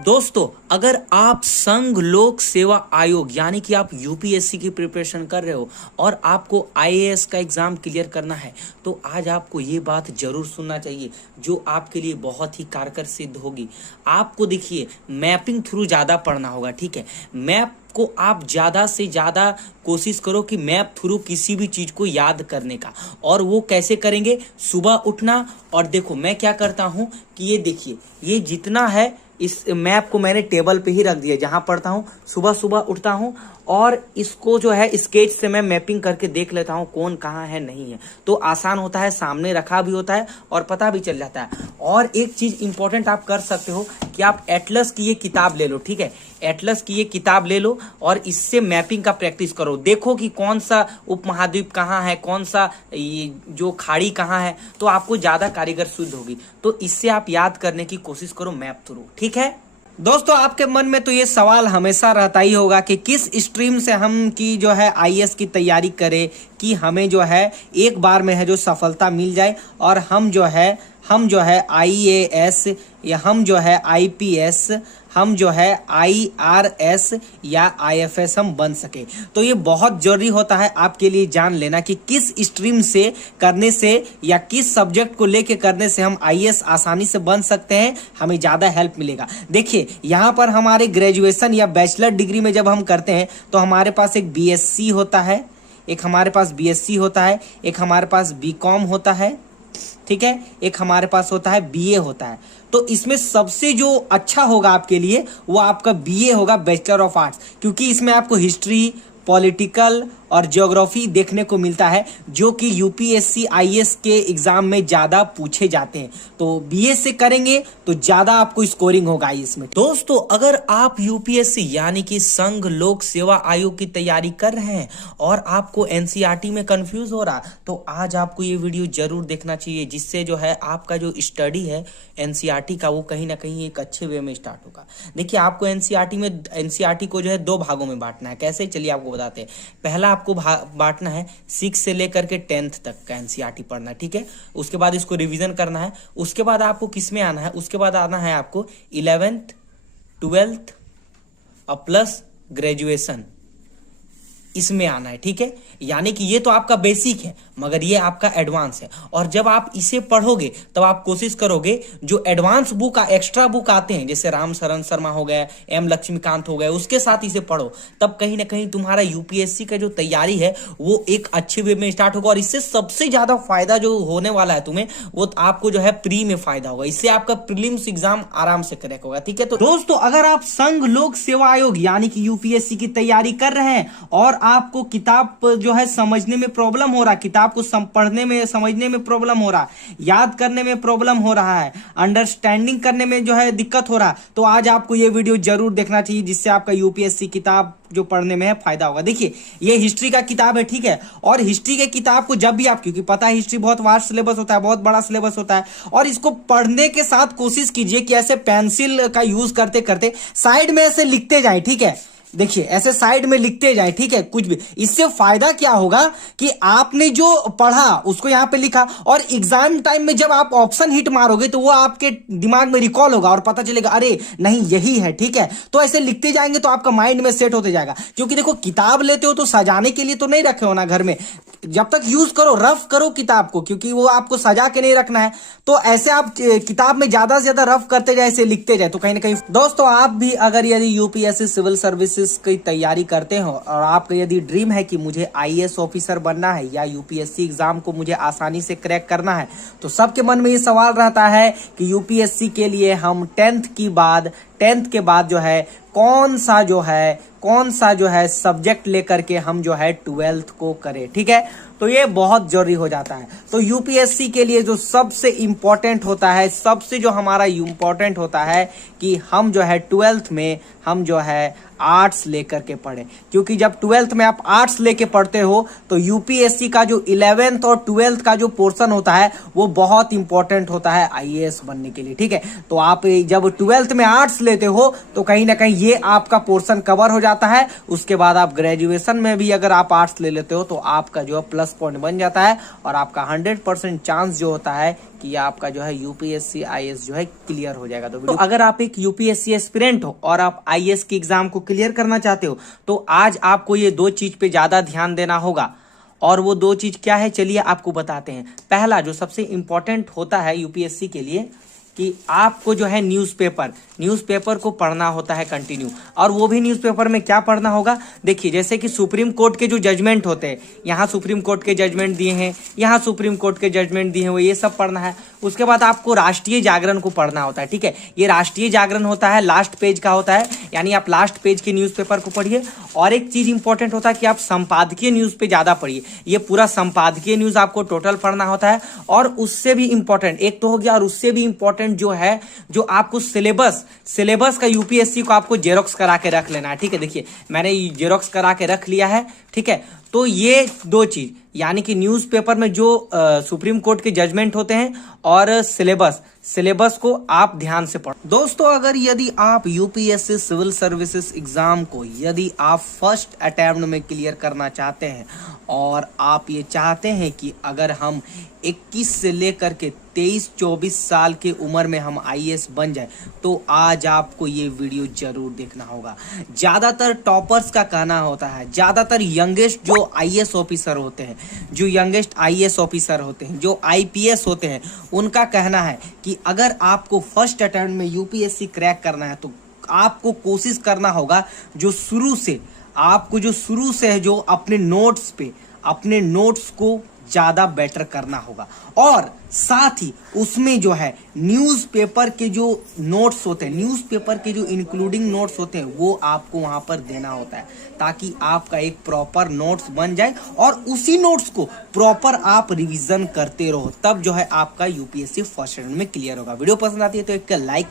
दोस्तों, अगर आप संघ लोक सेवा आयोग यानी कि आप यूपीएससी की प्रिपरेशन कर रहे हो और आपको आईएएस का एग्जाम क्लियर करना है, तो आज आपको ये बात जरूर सुनना चाहिए जो आपके लिए बहुत ही कारगर सिद्ध होगी। आपको देखिए, मैपिंग थ्रू ज़्यादा पढ़ना होगा। ठीक है, मैप को आप ज़्यादा से ज़्यादा कोशिश करो कि मैप थ्रू किसी भी चीज़ को याद करने का। और वो कैसे करेंगे? सुबह उठना। और देखो मैं क्या करता हूँ कि ये देखिए, ये जितना है इस मैप को मैंने टेबल पे ही रख दिया जहां पढ़ता हूं। सुबह सुबह उठता हूं और इसको जो है स्केच से मैं मैपिंग करके देख लेता हूं कौन कहां है नहीं है, तो आसान होता है, सामने रखा भी होता है और पता भी चल जाता है। और एक चीज इंपॉर्टेंट आप कर सकते हो कि आप एटलस की ये किताब ले लो। ठीक है, एटलस की ये किताब ले लो और इससे मैपिंग का प्रैक्टिस करो। देखो कि कौन सा उपमहाद्वीप कहाँ है, कौन सा ये जो खाड़ी कहाँ है, तो आपको ज्यादा कारीगर सिद्ध होगी। तो इससे आप याद करने की कोशिश करो मैप थ्रू। ठीक है दोस्तों, आपके मन में तो ये सवाल हमेशा रहता ही होगा कि किस स्ट्रीम से हम की जो है आईएएस की तैयारी करें कि हमें जो है एक बार में है जो सफलता मिल जाए और हम जो है आईएएस या हम जो है आईपीएस, हम जो है आईआरएस या आईएफएस हम बन सके। तो ये बहुत जरूरी होता है आपके लिए जान लेना कि किस स्ट्रीम से करने से या किस सब्जेक्ट को लेके करने से हम आईएएस आसानी से बन सकते हैं, हमें ज़्यादा हेल्प मिलेगा। देखिए, यहाँ पर हमारे ग्रेजुएशन या बैचलर डिग्री में जब हम करते हैं तो हमारे पास एक बीएससी होता है, एक हमारे पास बीएससी होता है, एक हमारे पास बीकॉम होता है, ठीक है, एक हमारे पास होता है बीए होता है। तो इसमें सबसे जो अच्छा होगा आपके लिए वो आपका बीए होगा, बैचलर ऑफ आर्ट्स, क्योंकि इसमें आपको हिस्ट्री, पॉलिटिकल और ज्योग्राफी देखने को मिलता है जो कि यूपीएससी आईएएस के एग्जाम में ज्यादा पूछे जाते हैं। तो बीए से करेंगे तो ज्यादा आपको स्कोरिंग होगा इसमें। दोस्तों, अगर आप यूपीएससी यानी कि संघ लोक सेवा आयोग की तैयारी कर रहे हैं और आपको एनसीईआरटी में कंफ्यूज हो रहा, तो आज आपको ये वीडियो जरूर देखना चाहिए, जिससे जो है आपका जो स्टडी है एनसीईआरटी का वो कहीं ना कहीं एक अच्छे वे में स्टार्ट होगा। देखिए, आपको एनसीईआरटी को जो है 2 भागों में बांटना है। कैसे, चलिए आपको बताते हैं। पहला आपको बांटना है 6 से लेकर के 10th तक का एनसीईआरटी पढ़ना। ठीक है, उसके बाद इसको रिवीजन करना है। उसके बाद आपको किस में आना है? उसके बाद आना है आपको 11th 12th और प्लस ग्रेजुएशन, इसमें आना है। ठीक है, यानी कि ये तो आपका बेसिक है मगर ये आपका एडवांस है। और जब आप इसे पढ़ोगे तब आप कोशिश करोगे जो एडवांस बुक एक्स्ट्रा बुक आते हैं, जैसे राम शरण शर्मा हो गया, एम लक्ष्मीकांत हो गया, उसके साथ इसे पढ़ो। तब कहीं ना कहीं तुम्हारा यूपीएससी का जो तैयारी है वो एक अच्छे वे में स्टार्ट होगा। और इससे सबसे ज्यादा फायदा जो होने वाला है तुम्हें, वो आपको जो है प्री में फायदा होगा। इससे आपका प्रीलिम्स एग्जाम आराम से क्रैक होगा। ठीक है, तो दोस्तों, अगर आप संघ लोक सेवा आयोग यानी कि यूपीएससी की तैयारी कर रहे हैं और आपको किताब जो है समझने में प्रॉब्लम हो रहा है, किताब को पढ़ने में समझने में प्रॉब्लम हो रहा है, याद करने में प्रॉब्लम हो रहा है, अंडरस्टैंडिंग करने में जो है दिक्कत हो रहा है, तो आज आपको ये वीडियो जरूर देखना चाहिए, जिससे आपका यूपीएससी किताब जो पढ़ने में है फायदा होगा। देखिए, ये हिस्ट्री का किताब है। ठीक है, और हिस्ट्री के किताब को जब भी आप, क्योंकि पता है हिस्ट्री बहुत वास्ट सिलेबस होता है, बहुत बड़ा सिलेबस होता है, और इसको पढ़ने के साथ कोशिश कीजिए कि ऐसे पेंसिल का यूज करते करते साइड में ऐसे लिखते जाए। ठीक है, देखिए ऐसे साइड में लिखते जाए। ठीक है, कुछ भी। इससे फायदा क्या होगा कि आपने जो पढ़ा उसको यहां पे लिखा और एग्जाम टाइम में जब आप ऑप्शन हिट मारोगे तो वो आपके दिमाग में रिकॉल होगा और पता चलेगा अरे नहीं यही है। ठीक है, तो ऐसे लिखते जाएंगे तो आपका माइंड में सेट होते जाएगा। क्योंकि देखो, किताब लेते हो तो सजाने के लिए तो नहीं रखे हो ना घर में, जब तक यूज करो, रफ करो किताब को, क्योंकि वो आपको सजा के नहीं रखना है। तो ऐसे आप किताब में ज्यादा से ज्यादा रफ करते जाए, ऐसे लिखते जाए, तो कहीं ना कहीं। दोस्तों, आप भी अगर यदि यूपीएससी सिविल सर्विसेज की तैयारी करते हो और आपका यदि ड्रीम है कि मुझे आईएएस ऑफिसर बनना है या यूपीएससी एग्जाम को मुझे आसानी से क्रैक करना है, तो सबके मन में ये सवाल रहता है कि यूपीएससी के लिए हम 10th के बाद जो है कौन सा जो है सब्जेक्ट लेकर के हम जो है 12th को करें। ठीक है, तो ये बहुत जरूरी हो जाता है। तो यूपीएससी के लिए जो सबसे इंपॉर्टेंट होता है, सबसे जो हमारा इंपॉर्टेंट होता है कि हम जो है 12th में हम जो है आर्ट्स लेकर के पढ़े। क्योंकि जब 12th में आप आर्ट्स लेके पढ़ते हो तो यूपीएससी का जो 11th और 12th का जो पोर्शन होता है वो बहुत इंपॉर्टेंट होता है आईएएस बनने के लिए। ठीक है, तो आप जब 12th में आर्ट्स लेते हो तो कहीं ना कहीं ये आपका पोर्शन कवर हो जाता है। उसके बाद आप ग्रेजुएशन में भी अगर आप आर्ट्स ले लेते हो तो आपका जो है प्लस पॉइंट बन जाता है और आपका 100% चांस जो होता है कि आपका जो है यूपीएससी आईएएस जो है क्लियर हो जाएगा। तो अगर आप एक यूपीएससी एस्पिरेंट हो और आप आईएएस की एग्जाम को क्लियर करना चाहते हो तो आज आपको ये 2 चीज पे ज्यादा ध्यान देना होगा। और वो 2 चीज क्या है, चलिए आपको बताते हैं। पहला जो सबसे इंपॉर्टेंट होता है यूपीएससी के लिए कि आपको जो है न्यूज़पेपर को पढ़ना होता है कंटिन्यू। और वो भी न्यूज़पेपर में क्या पढ़ना होगा, देखिए जैसे कि सुप्रीम कोर्ट के जो जजमेंट होते हैं, यहाँ सुप्रीम कोर्ट के जजमेंट दिए हैं, यहाँ सुप्रीम कोर्ट के जजमेंट दिए हैं, वो ये सब पढ़ना है। उसके बाद आपको राष्ट्रीय जागरण को पढ़ना होता है, ठीक है। ये राष्ट्रीय जागरण होता है, लास्ट पेज का होता है, यानी आप लास्ट पेज के न्यूज़पेपर को पढ़िए। और एक चीज इंपॉर्टेंट होता है कि आप संपादकीय न्यूज पे ज्यादा पढ़िए। ये पूरा संपादकीय न्यूज आपको टोटल पढ़ना होता है। और उससे भी इंपॉर्टेंट एक तो हो गया, और उससे भी इंपॉर्टेंट जो है, जो आपको सिलेबस का यूपीएससी को आपको जेरोक्स करा के रख लेना है, ठीक है। देखिए मैंने जेरोक्स करा के रख लिया है, ठीक है। तो ये 2 चीज, यानी कि न्यूज़पेपर में जो सुप्रीम कोर्ट के जजमेंट होते हैं और सिलेबस को आप ध्यान से पढ़ो। दोस्तों अगर यदि आप यूपीएससी सिविल सर्विसेज एग्जाम को यदि आप फर्स्ट अटेम्प्ट में क्लियर करना चाहते हैं और आप ये चाहते हैं कि अगर हम 21 से लेकर के 23-24 साल की उम्र में हम आईएएस बन जाए तो आज आपको ये वीडियो जरूर देखना होगा। ज्यादातर टॉपर्स का कहना होता है, ज्यादातर यंगेस्ट जो आईएएस ऑफिसर होते हैं, जो आईपीएस होते हैं, उनका कहना है कि अगर आपको फर्स्ट अटेम्प्ट में यूपीएससी क्रैक करना है तो आपको कोशिश करना होगा जो शुरू से है, जो अपने नोट्स को ज्यादा बेटर करना होगा। और साथ ही उसमें जो है न्यूज़पेपर के जो नोट्स होते हैं, न्यूज़पेपर के जो इंक्लूडिंग नोट्स होते हैं, वो आपको वहां पर देना होता है ताकि आपका एक प्रॉपर नोट्स बन जाए और उसी नोट्स को प्रॉपर आप रिवीजन करते रहो, तब जो है आपका यूपीएससी फर्स्ट अटेम्प्ट में क्लियर होगा। वीडियो पसंद आती है तो एक लाइक